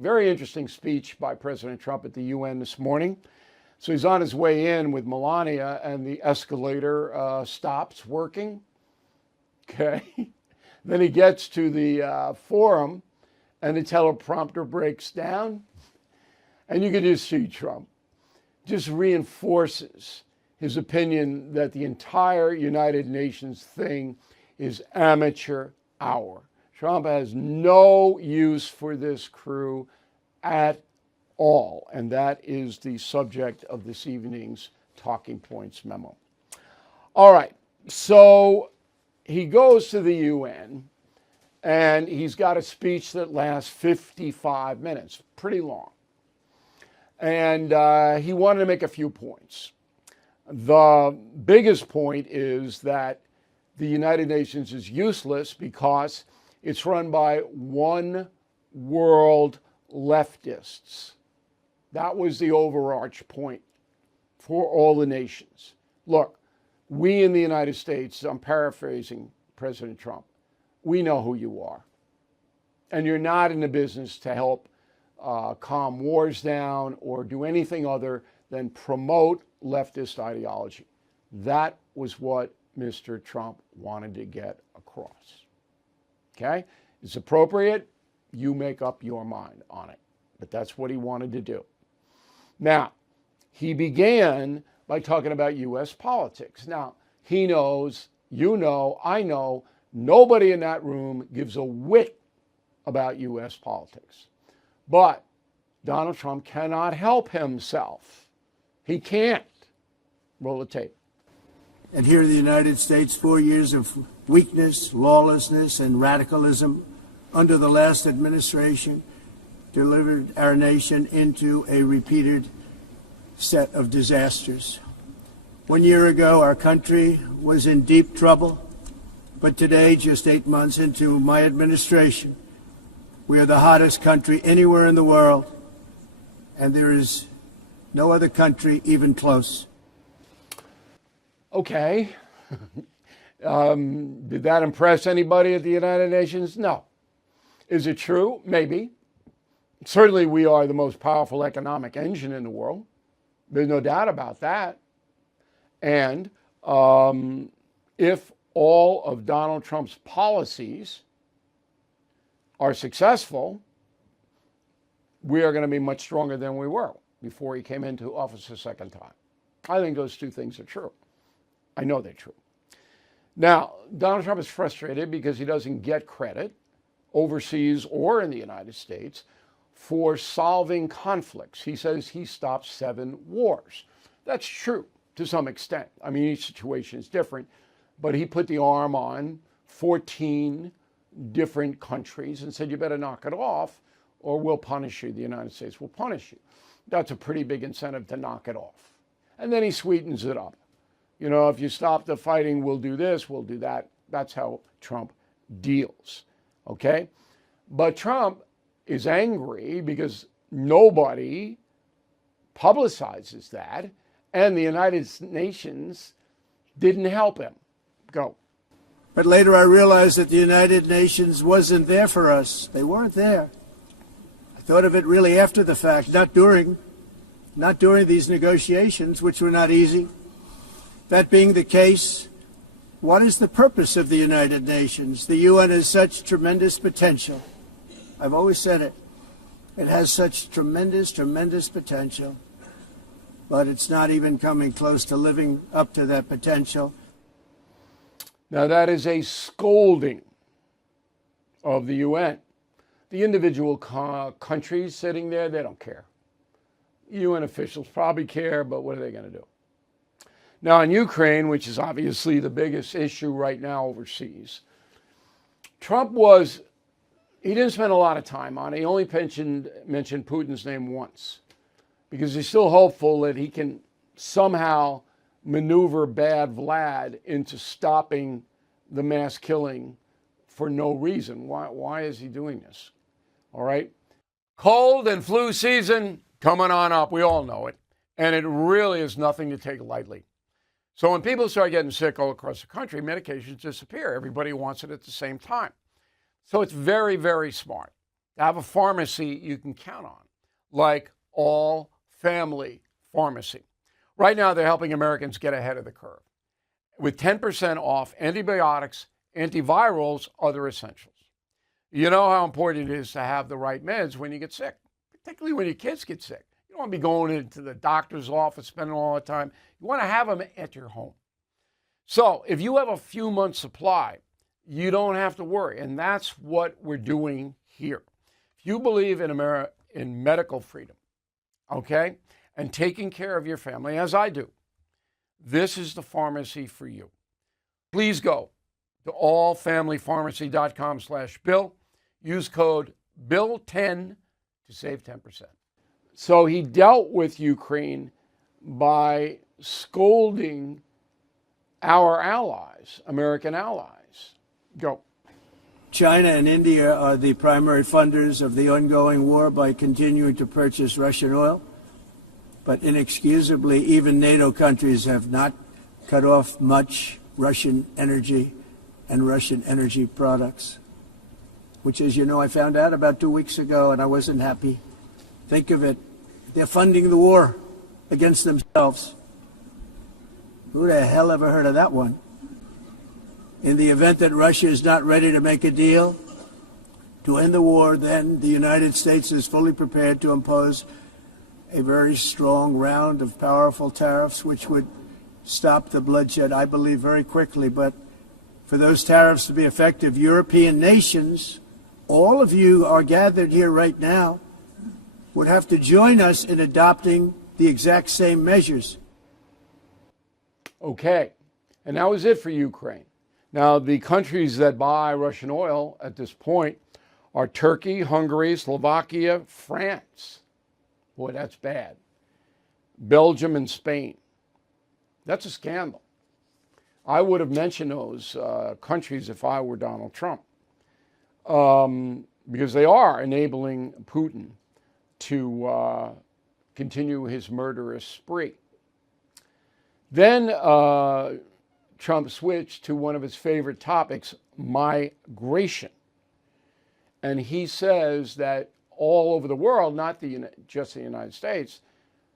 Very interesting speech by President Trump at the UN this morning. So he's on his way in with Melania, and the escalator stops working. Okay. Then he gets to the forum, and the teleprompter breaks down. And you can just see Trump just reinforces his opinion that the entire United Nations thing is amateur hour. Trump has no use for this crew at all. And that is the subject of this evening's Talking Points memo. All right. So he goes to the UN and he's got a speech that lasts 55 minutes, pretty long. And he wanted to make a few points. The biggest point is that the United Nations is useless because it's run by one world leftists. That was the overarching point for all the nations. Look, we in the United States, I'm paraphrasing President Trump, we know who you are. And you're not in the business to help calm wars down or do anything other than promote leftist ideology. That was what Mr. Trump wanted to get across. Okay? It's appropriate. You make up your mind on it. But that's what he wanted to do. Now, he began by talking about U.S. politics. Now, he knows, you know, I know, nobody in that room gives a whit about U.S. politics. But Donald Trump cannot help himself. He can't. Roll the tape. And here in the United States, 4 years of weakness, lawlessness, and radicalism under the last administration delivered our nation into a repeated set of disasters. 1 year ago, our country was in deep trouble, but today, just 8 months into my administration, we are the hottest country anywhere in the world, and there is no other country even close. Okay. Did that impress anybody at the United Nations? No. Is it true? Maybe. Certainly we are the most powerful economic engine in the world. There's no doubt about that. And if all of Donald Trump's policies are successful, we are going to be much stronger than we were before he came into office a second time. I think those two things are true. I know they're true. Now, Donald Trump is frustrated because he doesn't get credit overseas or in the United States for solving conflicts. He says he stopped 7 wars. That's true to some extent. I mean, each situation is different, but he put the arm on 14 different countries and said, you better knock it off or we'll punish you. The United States will punish you. That's a pretty big incentive to knock it off. And then he sweetens it up. You know, if you stop the fighting, we'll do this, we'll do that. That's how Trump deals, okay? But Trump is angry because nobody publicizes that, and the United Nations didn't help him. Go. But later I realized that the United Nations wasn't there for us. They weren't there. I thought of it really after the fact, not during these negotiations, which were not easy. That being the case, what is the purpose of the United Nations? The UN has such tremendous potential. I've always said it. It has such tremendous, tremendous potential, but it's not even coming close to living up to that potential. Now, that is a scolding of the UN. The individual countries sitting there, they don't care. UN officials probably care, but what are they going to do? Now, in Ukraine, which is obviously the biggest issue right now overseas, Trump he didn't spend a lot of time on it. He only mentioned Putin's name once because he's still hopeful that he can somehow maneuver bad Vlad into stopping the mass killing for no reason. Why is he doing this? All right. Cold and flu season coming on up. We all know it. And it really is nothing to take lightly. So when people start getting sick all across the country, medications disappear. Everybody wants it at the same time. So it's very, very smart to have a pharmacy you can count on, like All Family Pharmacy. Right now, they're helping Americans get ahead of the curve with 10% off antibiotics, antivirals, other essentials. You know how important it is to have the right meds when you get sick, particularly when your kids get sick. You don't want to be going into the doctor's office, spending all the time. You want to have them at your home. So if you have a few months' supply, you don't have to worry. And that's what we're doing here. If you believe in medical freedom, okay, and taking care of your family, as I do, this is the pharmacy for you. Please go to allfamilypharmacy.com/Bill. Use code BILL10 to save 10%. So he dealt with Ukraine by scolding our allies, American allies. Go. China and India are the primary funders of the ongoing war by continuing to purchase Russian oil. But inexcusably, even NATO countries have not cut off much Russian energy and Russian energy products, which, as you know, I found out about 2 weeks ago, and I wasn't happy. Think of it. They're funding the war against themselves. Who the hell ever heard of that one? In the event that Russia is not ready to make a deal to end the war, then the United States is fully prepared to impose a very strong round of powerful tariffs, which would stop the bloodshed, I believe, very quickly. But for those tariffs to be effective, European nations, all of you are gathered here right now, would have to join us in adopting the exact same measures. Okay, and that was it for Ukraine. Now, the countries that buy Russian oil at this point are Turkey, Hungary, Slovakia, France. Boy, that's bad. Belgium and Spain. That's a scandal. I would have mentioned those countries if I were Donald Trump, because they are enabling Putin to continue his murderous spree. Then Trump switched to one of his favorite topics, migration. And he says that all over the world, not just the United States,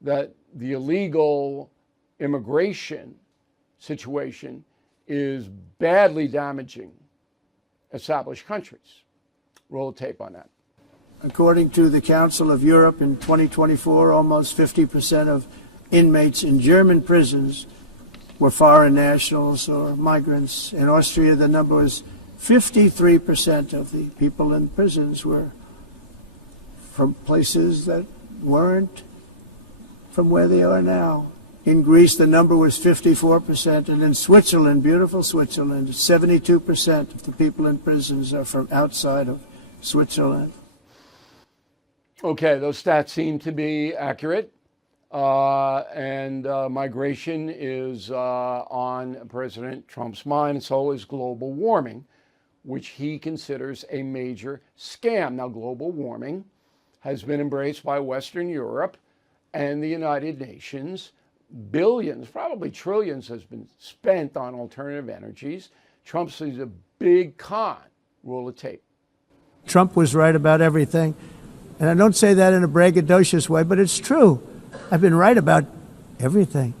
that the illegal immigration situation is badly damaging established countries. Roll the tape on that. According to the Council of Europe, in 2024, almost 50% of inmates in German prisons were foreign nationals or migrants. In Austria, the number was 53% of the people in prisons were from places that weren't from where they are now. In Greece, the number was 54%, and in Switzerland, beautiful Switzerland, 72% of the people in prisons are from outside of Switzerland. Okay, those stats seem to be accurate, and migration is on President Trump's mind, and so is global warming, which he considers a major scam. Now, global warming has been embraced by Western Europe and the United Nations. Billions, probably trillions, has been spent on alternative energies. Trump sees a big con. Roll the tape. Trump was right about everything. And I don't say that in a braggadocious way, but it's true. I've been right about everything.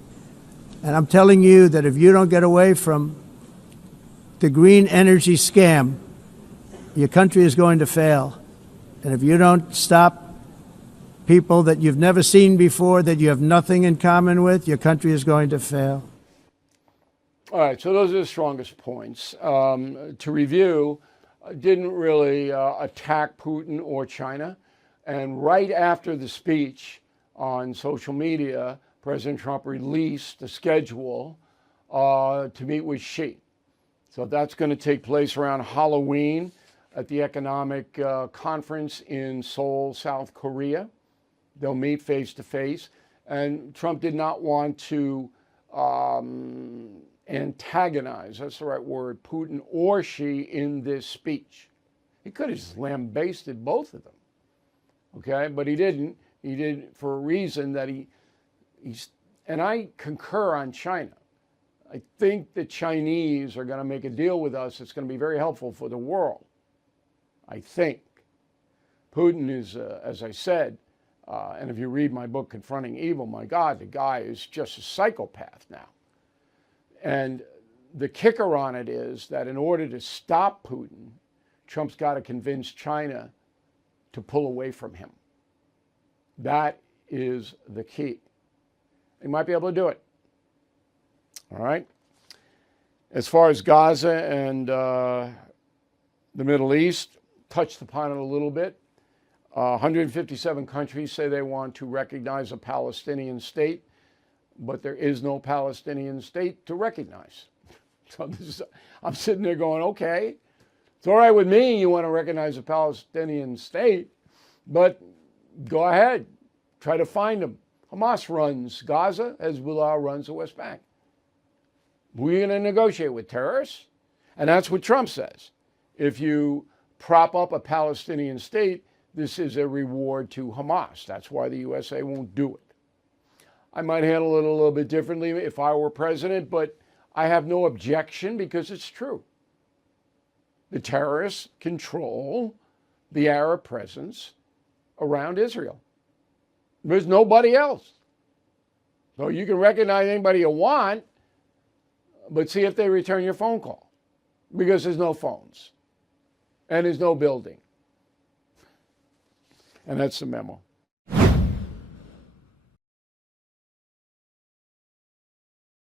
And I'm telling you that if you don't get away from the green energy scam, your country is going to fail. And if you don't stop people that you've never seen before, that you have nothing in common with, your country is going to fail. All right, so those are the strongest points. To review, didn't really attack Putin or China. And right after the speech on social media, President Trump released a schedule to meet with Xi. So that's going to take place around Halloween at the economic conference in Seoul, South Korea. They'll meet face to face. And Trump did not want to antagonize, that's the right word, Putin or Xi in this speech. He could have just lambasted both of them. Okay, but he didn't. He did for a reason that he's, and I concur on China. I think the Chinese are going to make a deal with us that's going to be very helpful for the world. I think. Putin is, as I said, and if you read my book, Confronting Evil, my God, the guy is just a psychopath now. And the kicker on it is that in order to stop Putin, Trump's got to convince China to pull away from him. That is the key. He might be able to do it. All right? As far as Gaza and the Middle East, touched upon it a little bit. 157 countries say they want to recognize a Palestinian state, but there is no Palestinian state to recognize. So I'm sitting there going, okay, it's all right with me, you want to recognize a Palestinian state, but go ahead, try to find them. Hamas runs Gaza, Hezbollah runs the West Bank. We're going to negotiate with terrorists, and that's what Trump says. If you prop up a Palestinian state, this is a reward to Hamas. That's why the USA won't do it. I might handle it a little bit differently if I were president, but I have no objection because it's true. The terrorists control the Arab presence around Israel. There's nobody else. So you can recognize anybody you want, but see if they return your phone call, because there's no phones and there's no building. And that's the memo.